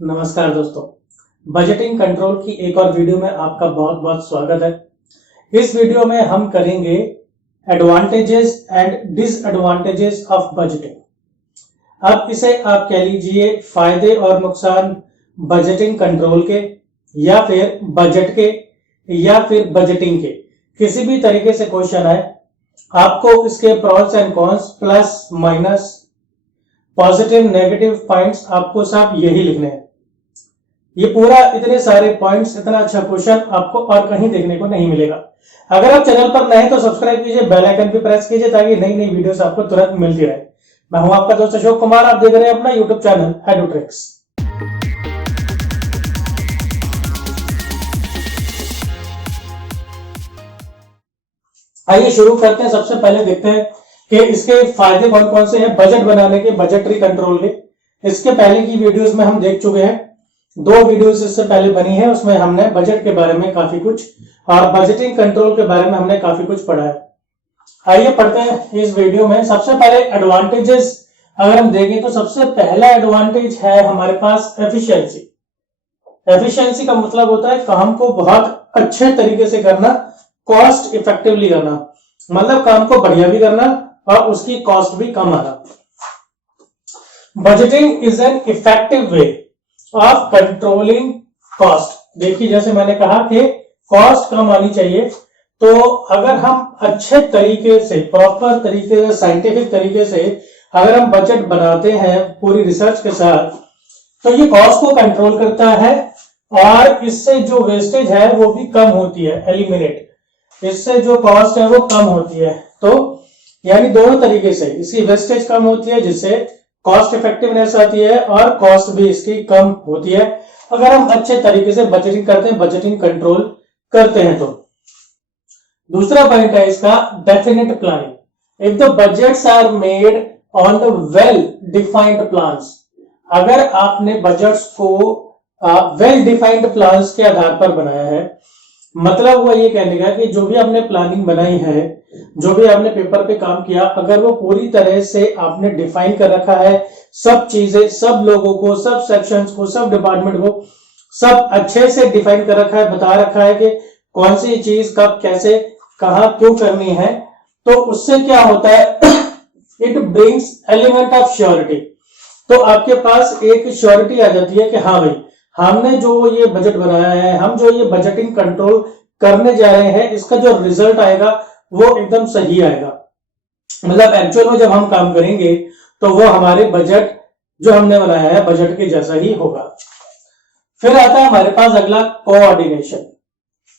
नमस्कार दोस्तों, budgeting control की एक और वीडियो में आपका बहुत बहुत स्वागत है। इस वीडियो में हम करेंगे advantages and disadvantages of budgeting. अब इसे आप कह लीजिए फायदे और नुकसान बजटिंग कंट्रोल के या फिर बजट के या फिर बजटिंग के, किसी भी तरीके से क्वेश्चन आए आपको इसके pros and cons plus minus positive negative points आपको सब यही लिखने हैं। ये पूरा इतने सारे पॉइंट्स, इतना अच्छा क्वेश्चन आपको और कहीं देखने को नहीं मिलेगा। अगर आप चैनल पर नए हैं तो सब्सक्राइब कीजिए, बेल आइकन पे प्रेस कीजिए ताकि नई नई वीडियोस आपको तुरंत मिलती रहे। मैं हूं आपका दोस्त अशोक कुमार, आप देख रहे हैं अपना यूट्यूब चैनल एडुट्रिक्स। आइए शुरू करते हैं। सबसे पहले देखते हैं कि इसके फायदे कौन कौन से हैं बजट बनाने के, बजटरी कंट्रोल के। इसके पहले की वीडियोस में हम देख चुके हैं, 2 वीडियोस इससे पहले बनी है, उसमें हमने बजट के बारे में काफी कुछ और बजटिंग कंट्रोल के बारे में हमने काफी कुछ पढ़ा है। आइए पढ़ते हैं इस वीडियो में। सबसे पहले एडवांटेजेस अगर हम देखें तो सबसे पहला एडवांटेज है हमारे पास एफिशिएंसी। एफिशिएंसी का मतलब होता है काम को बहुत अच्छे तरीके से करना, कॉस्ट इफेक्टिवली करना, मतलब काम को बढ़िया भी करना और उसकी कॉस्ट भी कम आना। Budgeting is an effective way of controlling cost. देखिए, जैसे मैंने कहा कि कॉस्ट कम आनी चाहिए, तो अगर हम अच्छे तरीके से, प्रॉपर तरीके से, साइंटिफिक तरीके से अगर हम बजट बनाते हैं पूरी रिसर्च के साथ, तो ये कॉस्ट को कंट्रोल करता है और इससे जो वेस्टेज है वो भी कम होती है, एलिमिनेट। इससे जो कॉस्ट है वो कम होती है। तो यानी दोनों तरीके से इसकी वेस्टेज कम होती है, जिससे कॉस्ट इफेक्टिवनेस आती है और कॉस्ट भी इसकी कम होती है अगर हम अच्छे तरीके से बजटिंग करते हैं, बजटिंग कंट्रोल करते हैं। तो दूसरा पॉइंट है इसका definite planning. If the budgets are made on the well defined plans, अगर आपने बजट्स को वेल डिफाइंड प्लान्स के आधार पर बनाया है, मतलब हुआ ये कहने का कि जो भी आपने प्लानिंग बनाई है, जो भी आपने पेपर पे काम किया, अगर वो पूरी तरह से आपने डिफाइन कर रखा है, सब चीजें, सब लोगों को, सब सेक्शंस को, सब डिपार्टमेंट को सब अच्छे से डिफाइन कर रखा है, बता रखा है कि कौन सी चीज कब कैसे कहां क्यों करनी है, तो उससे क्या होता है it brings element of surety. तो आपके पास एक श्योरिटी आ जाती है कि हाँ भाई, हमने जो ये बजट बनाया है, हम जो ये बजटिंग कंट्रोल करने जा रहे हैं, इसका जो रिजल्ट आएगा वो एकदम सही आएगा। मतलब एक्चुअल में जब हम काम करेंगे तो वो हमारे बजट जो हमने बनाया है बजट के जैसा ही होगा। फिर आता है हमारे पास अगला coordination.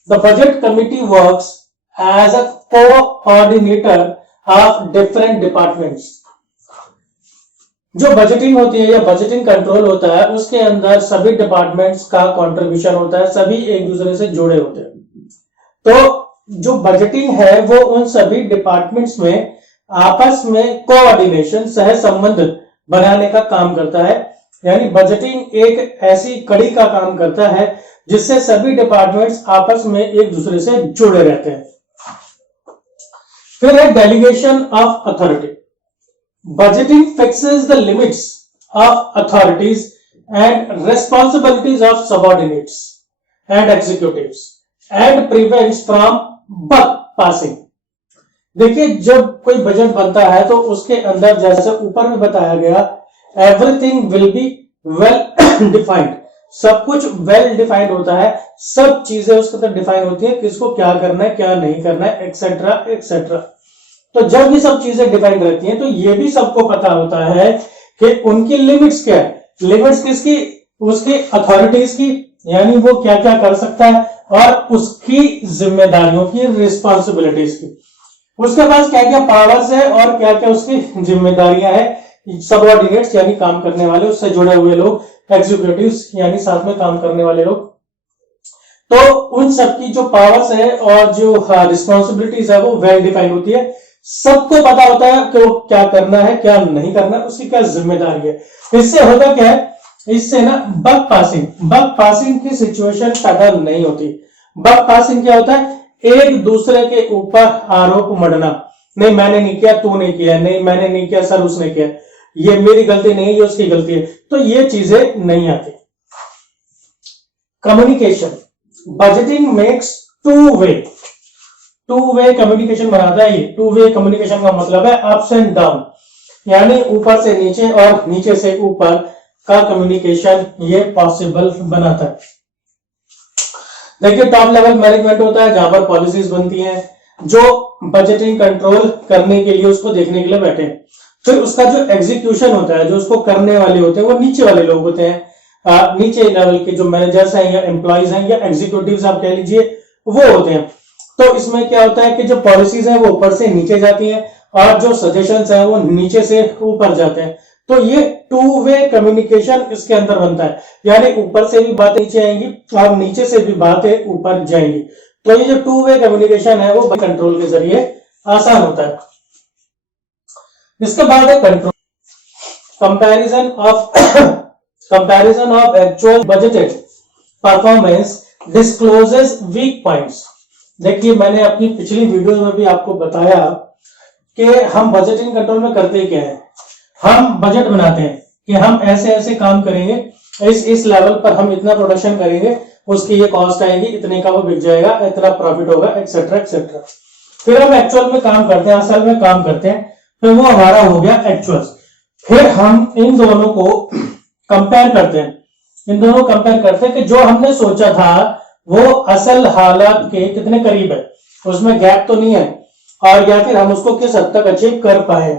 The budget committee works as a coordinator of different departments. जो बजटिंग होती है या बजटिंग कंट्रोल होता है, उसके अंदर सभी डिपार्टमेंट्स का कंट्रीब्यूशन होता है, सभी एक दूसरे से जुड़े होते हैं। तो जो बजटिंग है वो उन सभी डिपार्टमेंट्स में आपस में कोऑर्डिनेशन, सह संबंध बनाने का काम करता है। यानी बजटिंग एक ऐसी कड़ी का काम करता है जिससे सभी डिपार्टमेंट्स आपस में एक दूसरे से जुड़े रहते हैं। फिर है delegation of authority. Budgeting fixes the limits of authorities and responsibilities of subordinates and executives and prevents from buck passing। देखिए, जब कोई बजट बनता है तो उसके अंदर, जैसे ऊपर में बताया गया, everything will be well defined. सब कुछ वेल डिफाइंड होता है, सब चीजें उसके अंदर डिफाइन होती है, किसको क्या करना है, क्या नहीं करना है, एक्सेट्रा एक्सेट्रा। तो जब ये सब चीजें डिफाइन रहती हैं तो ये भी सबको पता होता है कि उनकी लिमिट्स क्या है। लिमिट्स किसकी? उसकी अथॉरिटीज की, यानी वो क्या क्या कर सकता है, और उसकी जिम्मेदारियों की, रिस्पॉन्सिबिलिटीज की, उसके पास क्या क्या पावर्स है और क्या क्या उसकी जिम्मेदारियां हैं। सबऑर्डिनेट्स यानी काम करने वाले, उससे जुड़े हुए लोग, एग्जीक्यूटिव्स यानी साथ में काम करने वाले लोग, तो उन सबकी जो पावर्स है और जो रिस्पॉन्सिबिलिटीज है वो वेल डिफाइंड होती है। सबको पता होता है कि वो क्या करना है, क्या नहीं करना है, उसकी क्या जिम्मेदारी है। इससे होगा क्या है, इससे ना बक पासिंग की सिचुएशन पैदा नहीं होती। बक पासिंग क्या होता है? एक दूसरे के ऊपर आरोप मढ़ना, नहीं मैंने नहीं किया, तू नहीं किया, नहीं मैंने नहीं किया सर उसने किया, ये मेरी गलती नहीं है, ये उसकी गलती है, तो ये चीजें नहीं आती। Communication, budgeting makes two way communication बनाता है। ये टू वे कम्युनिकेशन का मतलब है अप्स एंड डाउन, यानी ऊपर से नीचे और नीचे से ऊपर का कम्युनिकेशन ये पॉसिबल बनाता है। देखिए टॉप लेवल मैनेजमेंट होता है जहां पर पॉलिसीज बनती हैं, जो बजटिंग कंट्रोल करने के लिए उसको देखने के लिए बैठे हैं। फिर उसका जो एग्जीक्यूशन होता है, जो उसको करने वाले होते हैं वो नीचे वाले लोग होते हैं, नीचे लेवल के जो मैनेजर्स हैं या एम्प्लॉइज हैं या एग्जीक्यूटिव्स आप कह लीजिए, वो होते हैं। तो इसमें क्या होता है कि जो पॉलिसीज हैं वो ऊपर से नीचे जाती हैं और जो सजेशंस हैं वो नीचे से ऊपर जाते हैं। तो ये टू वे कम्युनिकेशन इसके अंदर बनता है, यानी ऊपर से भी बातें नीचे आएंगी और नीचे से भी बातें ऊपर जाएंगी। तो ये जो टू वे कम्युनिकेशन है वो कंट्रोल के जरिए आसान होता है। इसके बाद है control, comparison of actual budgeted performance discloses weak points. देखिए मैंने अपनी पिछली वीडियो में भी आपको बताया कि हम बजटिंग कंट्रोल में करते क्या है। हम बजट बनाते हैं कि हम ऐसे ऐसे काम करेंगे, इस लेवल पर हम इतना प्रोडक्शन करेंगे, उसकी ये कॉस्ट आएगी, इतने का वो बिक जाएगा, इतना प्रॉफिट होगा, एक्सेट्रा एक्सेट्रा। फिर हम एक्चुअल में काम करते हैं, असल में काम करते हैं, फिर वो हमारा हो गया एक्चुअल। फिर हम इन दोनों को कंपेयर करते हैं, कि जो हमने सोचा था वो असल हालात के कितने करीब है, उसमें गैप तो नहीं है, और या फिर हम उसको किस हद तक अचीव कर पाए।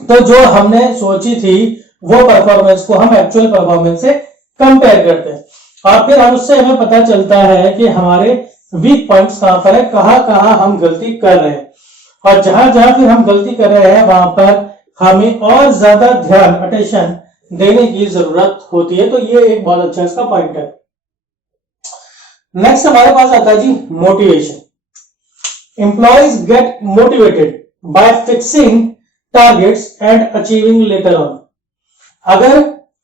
तो जो हमने सोची थी वो परफॉर्मेंस को हम एक्चुअल परफॉर्मेंस से कंपेयर करते हैं, और फिर हम उससे हमें पता चलता है कि हमारे वीक पॉइंट्स कहां पर है, कहां हम गलती कर रहे हैं, और जहां जहां फिर हम गलती कर रहे हैं वहां पर हमें और ज्यादा ध्यान, अटेंशन देने की जरूरत होती है। तो ये एक बहुत अच्छा इसका पॉइंट है। नेक्स्ट हमारे पास आता है जी motivation. Employees get motivated by fixing targets and achieving later on. अगर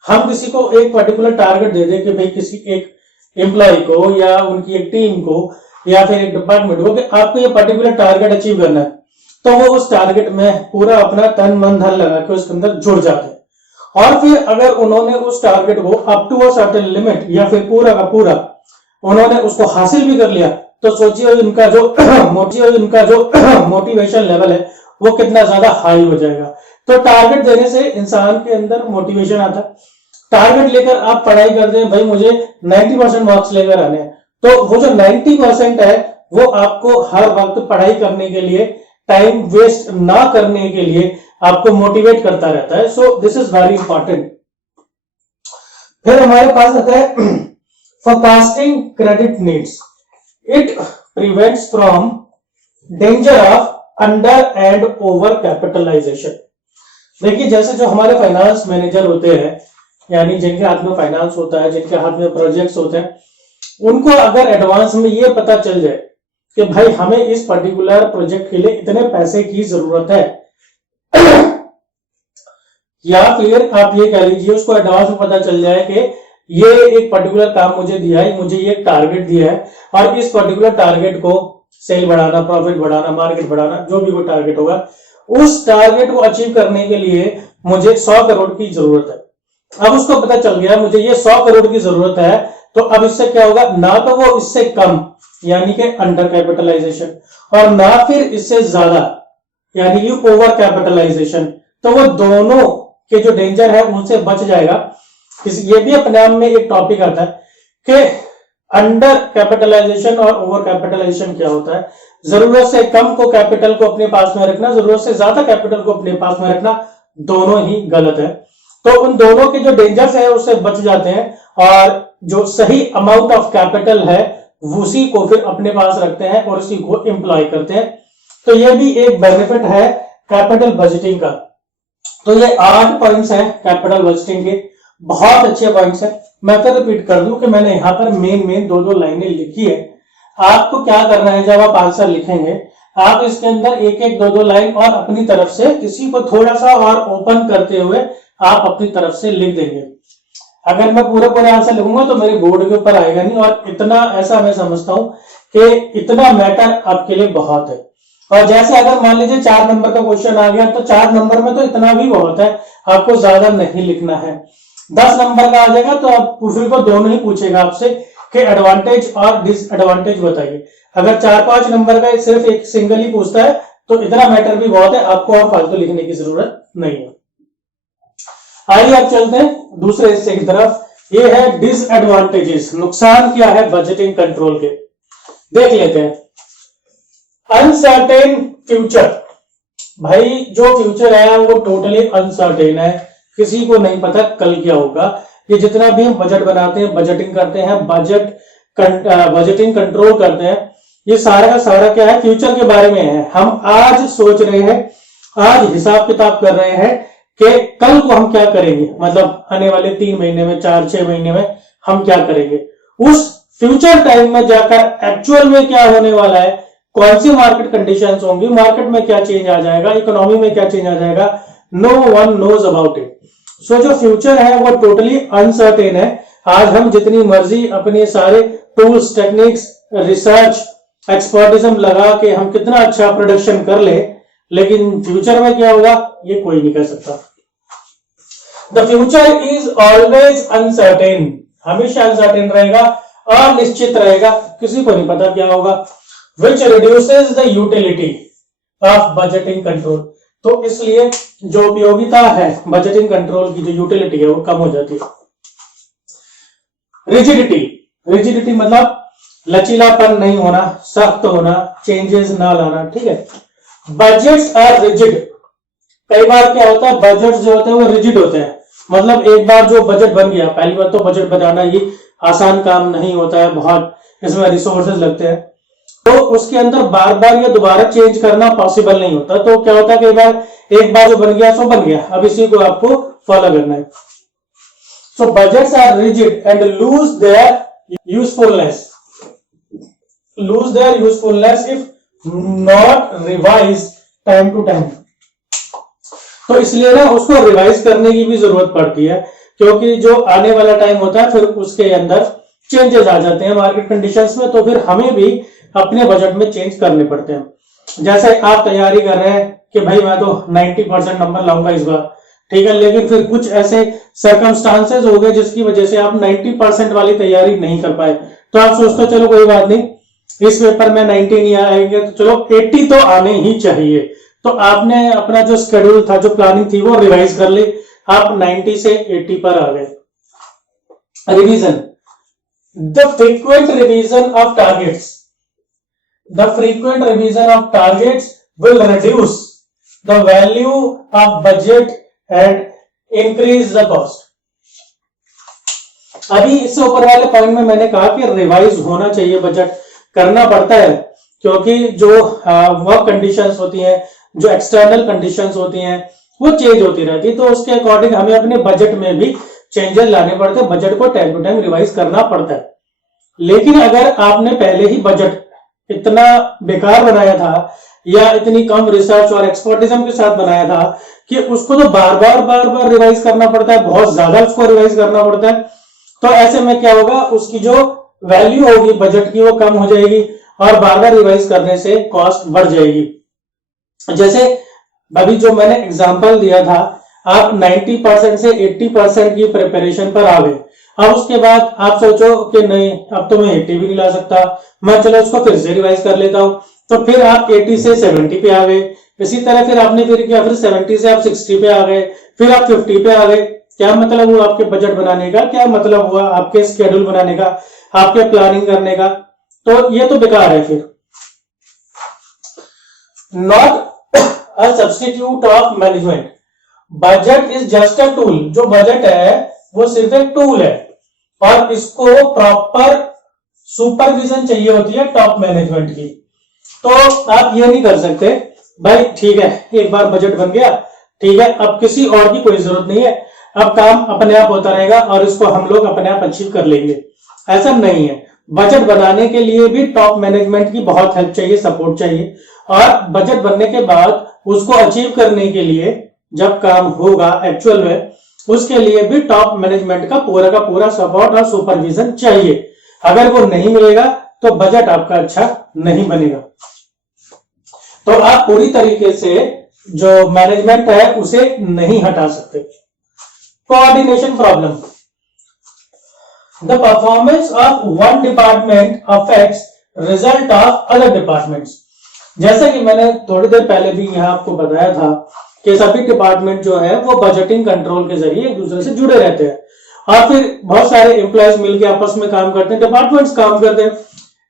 हम किसी को एक पर्टिकुलर टारगेट दे दें कि भाई किसी एक एम्प्लॉय को या उनकी एक टीम को या फिर एक डिपार्टमेंट को कि आपको ये पर्टिकुलर टारगेट अचीव करना है, तो वो उस टारगेट में पूरा अपना तन मन धन लगा के उसके अंदर जुड़ जाते हैं। और फिर अगर उन्होंने उस टारगेट को up to a certain limit या फिर पूरा का पूरा उन्होंने उसको हासिल भी कर लिया, तो सोचिए उनका जो मोटिवेशन लेवल है वो कितना ज्यादा हाई हो जाएगा। तो टारगेट देने से इंसान के अंदर मोटिवेशन आता है। टारगेट लेकर आप पढ़ाई करते हैं, भाई मुझे 90% मार्क्स लेकर आने हैं, तो वो जो 90% है वो आपको हर वक्त पढ़ाई करने के लिए, टाइम वेस्ट ना करने के लिए आपको मोटिवेट करता रहता है। So this is very important. फिर हमारे पास आता है forecasting credit needs, it prevents from danger of under and over capitalisation. देखिए जैसे जो हमारे फाइनेंस मैनेजर होते हैं, यानी जिनके हाथ में फाइनेंस होता है, जिनके हाथ में प्रोजेक्ट्स होते हैं, उनको अगर एडवांस में ये पता चल जाए कि भाई हमें इस पर्टिकुलर प्रोजेक्ट के लिए इतने पैसे की जरूरत है, या फिर आप ये कह लीजिए उसको एडवांस में पता चल जाए कि ये एक पर्टिकुलर काम मुझे दिया है, मुझे ये टारगेट दिया है, और इस पर्टिकुलर टारगेट को सेल बढ़ाना, प्रॉफिट बढ़ाना, मार्केट बढ़ाना, जो भी वो टारगेट होगा, उस टारगेट को अचीव करने के लिए मुझे 100 करोड़ की जरूरत है। अब उसको पता चल गया मुझे ये 100 करोड़ की जरूरत है, तो अब इससे क्या होगा, ना तो वो इससे कम यानी कि अंडर कैपिटलाइजेशन, और ना फिर इससे ज्यादा यानी कि ओवर कैपिटलाइजेशन। तो वो दोनों के जो डेंजर है उनसे बच जाएगा। ये भी अपने आप में एक टॉपिक आता है कि अंडर कैपिटलाइजेशन और ओवर कैपिटलाइजेशन क्या होता है। जरूरत से कम को कैपिटल को अपने पास में रखना, जरूरत से ज्यादा कैपिटल को अपने पास में रखना, दोनों ही गलत है। तो उन दोनों के जो डेंजर्स है उससे बच जाते हैं, और जो सही अमाउंट ऑफ कैपिटल है उसी को फिर अपने पास रखते हैं और उसी को एम्प्लॉय करते हैं। तो ये भी एक बेनिफिट है कैपिटल बजटिंग का। तो ये 8 पॉइंट्स हैं कैपिटल बजटिंग के, बहुत अच्छे पॉइंट्स हैं। मैं फिर रिपीट कर दूं कि मैंने यहां पर मेन 2 लाइनें लिखी है। आपको क्या करना है, जब आप आंसर लिखेंगे आप इसके अंदर 1-2 लाइन और अपनी तरफ से किसी को थोड़ा सा और ओपन करते हुए आप अपनी तरफ से लिख देंगे। अगर मैं पूरे आंसर लिखूंगा तो मेरे बोर्ड के ऊपर आएगा नहीं, और इतना ऐसा मैं समझता हूं कि इतना मैटर आपके लिए बहुत है। और जैसे अगर मान लीजिए 4 नंबर का क्वेश्चन आ गया तो 4 नंबर में तो इतना भी बहुत है, आपको ज्यादा नहीं लिखना है। 10 नंबर का आ जाएगा तो आप फिर को दोनों ही पूछेगा आपसे कि एडवांटेज और डिसएडवांटेज बताइए। अगर 4-5 नंबर का सिर्फ एक सिंगल ही पूछता है तो इतना मैटर भी बहुत है, आपको और फालतू लिखने की जरूरत नहीं है। आइए अब चलते हैं दूसरे हिस्से की तरफ। ये है डिसएडवांटेजेस, नुकसान क्या है बजटिंग कंट्रोल के, देख लेते हैं। अनसर्टेन फ्यूचर, भाई जो फ्यूचर है वो टोटली अनसर्टेन है, किसी को नहीं पता कल क्या होगा। ये जितना भी हम बजट बनाते हैं, बजटिंग करते हैं, बजटिंग कंट्रोल करते हैं, ये सारा का सारा क्या है, फ्यूचर के बारे में है। हम आज सोच रहे हैं, आज हिसाब किताब कर रहे हैं कि कल को हम क्या करेंगे, मतलब आने वाले 3 महीने में, 4-6 महीने में हम क्या करेंगे। उस फ्यूचर टाइम में जाकर एक्चुअल में क्या होने वाला है, कौन सी मार्केट कंडीशंस होंगी, मार्केट में क्या चेंज आ जाएगा, इकोनॉमी में क्या चेंज आ जाएगा, no one knows about it. So जो फ्यूचर है वो टोटली अनसर्टेन है। आज हम जितनी मर्जी अपने सारे टूल्स, टेक्निक्स, रिसर्च, एक्सपर्टिज्म लगा के हम कितना अच्छा प्रोडक्शन कर ले, लेकिन फ्यूचर में क्या होगा ये कोई नहीं कह सकता। The future is always uncertain, हमेशा अनसर्टेन रहेगा, अनिश्चित रहेगा, किसी को नहीं पता क्या होगा। Which reduces the utility of budgeting control, तो इसलिए जो उपयोगिता है बजटिंग कंट्रोल की, जो यूटिलिटी है वो कम हो जाती है। रिजिडिटी, रिजिडिटी मतलब लचीलापन नहीं होना, सख्त होना, चेंजेस ना लाना, ठीक है। बजट्स आर रिजिड, कई बार क्या होता है बजट जो होते हैं वो रिजिड होते हैं, मतलब एक बार जो बजट बन गया, पहली बार तो बजट बनाना ये आसान काम नहीं होता है, बहुत इसमें रिसोर्सेज लगते हैं, तो उसके अंदर बार बार या दोबारा चेंज करना पॉसिबल नहीं होता। तो क्या होता है कई बार एक बार जो बन गया सो बन गया, अब इसी को आपको फॉलो करना है। So budgets are rigid and lose their usefulness, lose their usefulness if not revise time to time. तो इसलिए ना उसको रिवाइज करने की भी जरूरत पड़ती है, क्योंकि जो आने वाला टाइम होता है फिर उसके अंदर चेंजेस आ जाते हैं मार्केट कंडीशंस में, तो फिर हमें भी अपने बजट में चेंज करने पड़ते हैं। जैसे आप तैयारी कर रहे हैं कि भाई मैं तो 90% नंबर लाऊंगा इस बार, ठीक है, लेकिन फिर कुछ ऐसे सर्कमस्टांसेस हो गए जिसकी वजह से आप 90% वाली तैयारी नहीं कर पाए, तो आप सोचते हो चलो कोई बात नहीं, इस पेपर में 90 नहीं आएंगे तो चलो 80 तो आने ही चाहिए। तो आपने अपना जो शेड्यूल था, जो प्लानिंग थी वो रिवाइज कर ली, आप 90 से 80 पर आ गए। Revision, the frequent revision of targets, the frequent revision of targets will reduce the value of budget and increase the cost। अभी इससे ऊपर वाले पॉइंट में मैंने कहा कि रिवाइज होना चाहिए, बजट करना पड़ता है, क्योंकि जो वर्क कंडीशंस होती हैं, जो एक्सटर्नल कंडीशंस होती हैं वो चेंज होती रहती है, तो उसके अकॉर्डिंग हमें अपने बजट में भी चेंजेस लाने पड़ते हैं, बजट को टाइम टू टाइम रिवाइज करना पड़ता है। लेकिन अगर आपने पहले ही बजट इतना बेकार बनाया था या इतनी कम रिसर्च और एक्सपर्टिज्म के साथ बनाया था कि उसको तो बार बार रिवाइज करना पड़ता है, बहुत ज्यादा उसको रिवाइज करना पड़ता है, तो ऐसे में क्या होगा, उसकी जो वैल्यू होगी बजट की वो कम हो जाएगी और बार बार रिवाइज करने से कॉस्ट बढ़ जाएगी। जैसे अभी जो मैंने एग्जांपल दिया था, आप 90% से 80% की प्रिपरेशन पर आ गए, अब उसके बाद आप सोचो कि नहीं अब तो मैं 80 भी नहीं ला सकता, मैं चलो उसको फिर से रिवाइज कर लेता हूं, तो फिर आप 80 से 70 पे आ गए। इसी तरह फिर आपने फिर किया, फिर 70 से आप 60 पे आ गए, फिर आप 50 पे आ गए। क्या मतलब हुआ आपके बजट बनाने का, क्या मतलब हुआ आपके स्केड्यूल बनाने का, आपके प्लानिंग करने का, तो ये तो बेकार है फिर। Not a substitute of management, budget is just a tool, जो बजट है वो सिर्फ एक टूल है और इसको प्रॉपर सुपरविजन चाहिए होती है टॉप मैनेजमेंट की। तो आप ये नहीं कर सकते भाई ठीक है एक बार बजट बन गया, ठीक है अब किसी और की कोई जरूरत नहीं है, अब काम अपने आप होता रहेगा और इसको हम लोग अपने आप अचीव कर लेंगे, ऐसा नहीं है। बजट बनाने के लिए भी टॉप मैनेजमेंट की बहुत हेल्प चाहिए, सपोर्ट चाहिए, और बजट बनने के बाद उसको अचीव करने के लिए जब काम होगा एक्चुअल में, उसके लिए भी टॉप मैनेजमेंट का पूरा सपोर्ट और सुपरविजन चाहिए। अगर वो नहीं मिलेगा तो बजट आपका अच्छा नहीं बनेगा। तो आप पूरी तरीके से जो मैनेजमेंट है उसे नहीं हटा सकते। Coordination problem, the performance of one department affects result of other departments. जैसा कि मैंने थोड़ी देर पहले भी यहां आपको बताया था कि सभी डिपार्टमेंट जो है वो बजटिंग कंट्रोल के जरिए एक दूसरे से जुड़े रहते हैं, और फिर बहुत सारे एम्प्लॉयज मिलकर आपस में काम करते हैं, डिपार्टमेंट्स काम करते हैं।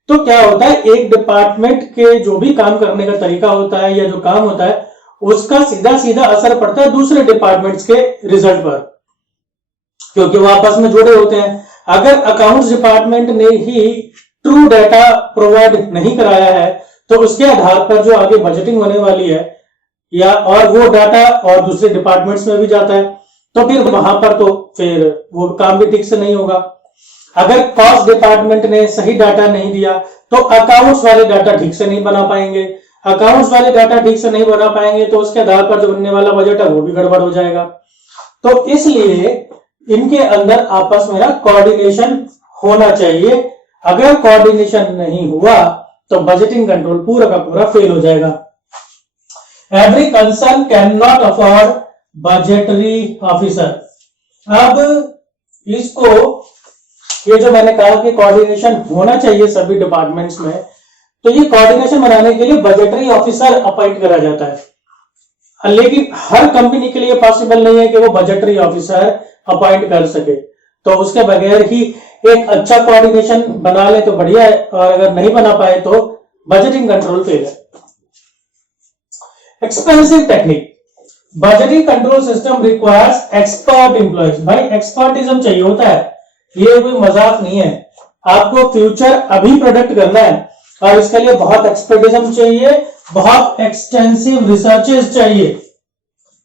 तो क्या होता है, एक डिपार्टमेंट के जो भी काम करने का तरीका होता है या जो काम होता है उसका सीधा सीधा असर पड़ता है दूसरे डिपार्टमेंट्स के रिजल्ट पर, क्योंकि वो आपस में जुड़े होते हैं। अगर अकाउंट्स डिपार्टमेंट ने ही ट्रू डाटा प्रोवाइड नहीं कराया है तो उसके आधार पर जो आगे बजटिंग होने वाली है या और वो डाटा और दूसरे डिपार्टमेंट्स में भी जाता है, तो फिर वहां पर तो फिर वो काम भी ठीक से नहीं होगा। अगर कॉस्ट डिपार्टमेंट ने सही डाटा नहीं दिया तो अकाउंट्स वाले डाटा ठीक से नहीं बना पाएंगे, अकाउंट्स वाले डाटा ठीक से नहीं बना पाएंगे तो उसके आधार पर जो बनने वाला बजट है वो भी गड़बड़ हो जाएगा। तो इसलिए इनके अंदर आपस में कोऑर्डिनेशन होना चाहिए। अगर कोऑर्डिनेशन नहीं हुआ तो बजटिंग कंट्रोल पूरा का पूरा फेल हो जाएगा। Every concern can not afford budgetary officer. अब इसको ये जो मैंने कहा कि कोऑर्डिनेशन होना चाहिए सभी डिपार्टमेंट्स में, तो ये कोऑर्डिनेशन बनाने के लिए बजटरी ऑफिसर अपॉइंट करा जाता है, लेकिन हर कंपनी के लिए पॉसिबल नहीं है कि वो बजटरी ऑफिसर अपॉइंट कर सके। तो उसके बगैर ही एक अच्छा कोऑर्डिनेशन बना ले तो बढ़िया है, और अगर नहीं बना पाए तो बजटिंग कंट्रोल फेल है। Expensive technique, budgeting control system requires expert employees. भाई एक्सपर्टिज्म चाहिए होता है, ये कोई मजाक नहीं है। आपको फ्यूचर अभी प्रोडक्ट करना है और इसके लिए बहुत एक्सपर्टिज्म चाहिए, बहुत एक्सटेंसिव रिसर्चेस चाहिए।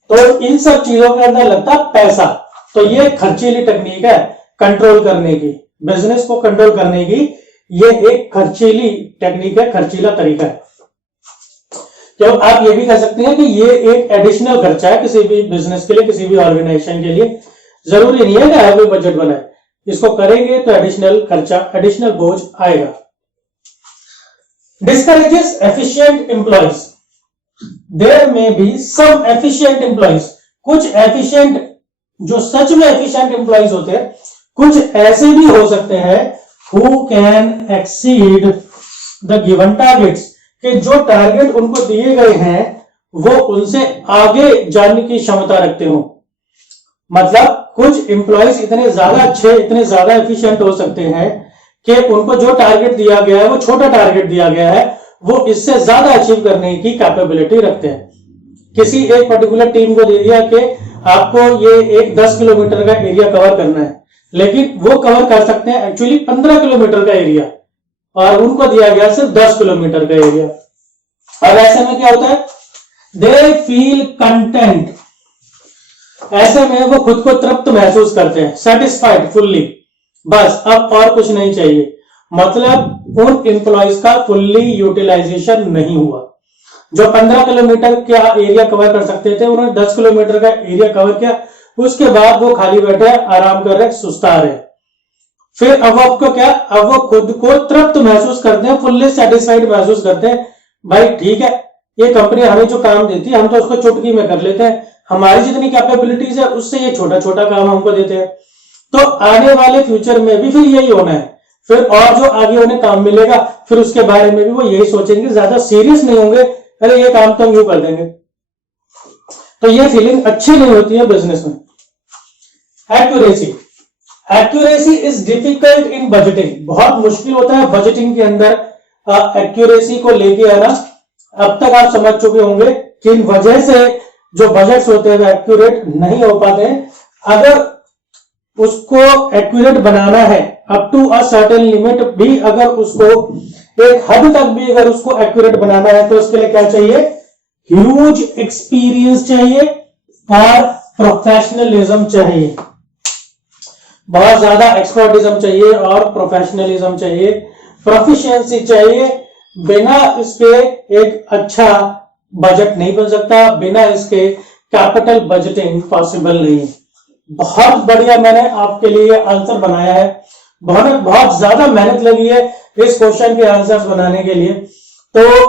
तो इन सब चीजों के अंदर लगता है पैसा। तो ये खर्चीली टेक्निक है कंट्रोल करने की, बिजनेस को कंट्रोल करने की ये एक खर्चीली टेक्निक है, खर्चीला तरीका है। तो आप ये भी कह सकते हैं कि ये एक एडिशनल खर्चा है किसी भी बिजनेस के लिए, किसी भी ऑर्गेनाइजेशन के लिए। जरूरी नहीं है कि हर कोई बजट बनाए, इसको करेंगे तो एडिशनल खर्चा, एडिशनल बोझ आएगा। डिस्करेजेस एफिशिएंट एम्प्लॉयज, देयर में बी सम एफिशिएंट एम्प्लॉयज। कुछ एफिशिएंट, जो सच में एफिशिएंट एम्प्लॉयज होते हैं, कुछ ऐसे भी हो सकते हैं who can exceed the given targets, कि जो टारगेट उनको दिए गए हैं वो उनसे आगे जाने की क्षमता रखते हो। मतलब कुछ एम्प्लॉयज इतने ज्यादा अच्छे, इतने ज्यादा एफिशिएंट हो सकते हैं कि उनको जो टारगेट दिया गया है, वो छोटा टारगेट दिया गया है, वो इससे ज्यादा अचीव करने की कैपेबिलिटी रखते हैं। किसी एक पर्टिकुलर टीम को दे दिया कि आपको ये एक 10 किलोमीटर का एरिया कवर करना है, लेकिन वो कवर कर सकते हैं एक्चुअली 15 किलोमीटर का एरिया, और उनको दिया गया सिर्फ 10 किलोमीटर का एरिया। और ऐसे में क्या होता है, दे फील कंटेंट, ऐसे में वो खुद को तृप्त महसूस करते हैं, सेटिस्फाइड फुल्ली, बस अब और कुछ नहीं चाहिए। मतलब उन एम्प्लॉयज का फुल्ली यूटिलाइजेशन नहीं हुआ। जो 15 किलोमीटर का एरिया कवर कर सकते थे उन्होंने 10 किलोमीटर का एरिया कवर किया, उसके बाद वो खाली बैठे, आराम कर रहे, सुस्ता रहे। फिर अब आपको क्या, अब वो खुद को तृप्त महसूस करते हैं, फुल्ली सेटिस्फाइड महसूस करते हैं। भाई ठीक है, ये कंपनी हमें जो काम देती है हम तो उसको चुटकी में कर लेते हैं, हमारी जितनी कैपेबिलिटीज है उससे ये छोटा छोटा काम हमको देते हैं। तो आने वाले फ्यूचर में भी फिर यही होना है। फिर और जो आगे उन्हें काम मिलेगा फिर उसके बारे में भी वो यही सोचेंगे, ज्यादा सीरियस नहीं होंगे, अरे ये काम तो हम यूं कर देंगे। तो ये फीलिंग अच्छी नहीं होती है बिजनेस में। Accuracy, accuracy is difficult in budgeting, बहुत मुश्किल होता है बजटिंग के अंदर एक्यूरेसी को लेके आना। अब तक आप समझ चुके होंगे किन वजह से जो बजट्स होते हैं वो एक्यूरेट नहीं हो पाते हैं। अगर उसको एक्यूरेट बनाना है up to a certain limit भी, अगर उसको एक हद तक भी अगर उसको एक्यूरेट बनाना है तो उसके लिए क्या चाहिए, ह्यूज एक्सपीरियंस चाहिए और प्रोफेशनलिज्म चाहिए। बहुत ज्यादा एक्सपर्टिज्म चाहिए और प्रोफेशनलिज्म चाहिए, प्रोफिशिएंसी चाहिए। बिना इसके एक अच्छा बजट नहीं बन सकता, बिना इसके कैपिटल बजटिंग पॉसिबल नहीं है। बहुत बढ़िया मैंने आपके लिए आंसर बनाया है, बहुत ज्यादा मेहनत लगी है इस क्वेश्चन के आंसर्स बनाने के लिए। तो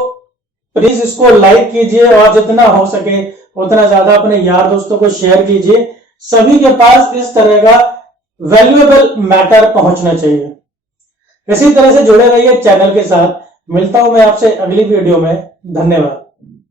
प्लीज इसको लाइक कीजिए और जितना हो सके उतना ज्यादा अपने यार दोस्तों को शेयर कीजिए। सभी के पास इस तरह का वैल्यूएबल मैटर पहुंचना चाहिए। इसी तरह से जुड़े रहिए चैनल के साथ। मिलता हूं मैं आपसे अगली वीडियो में। धन्यवाद।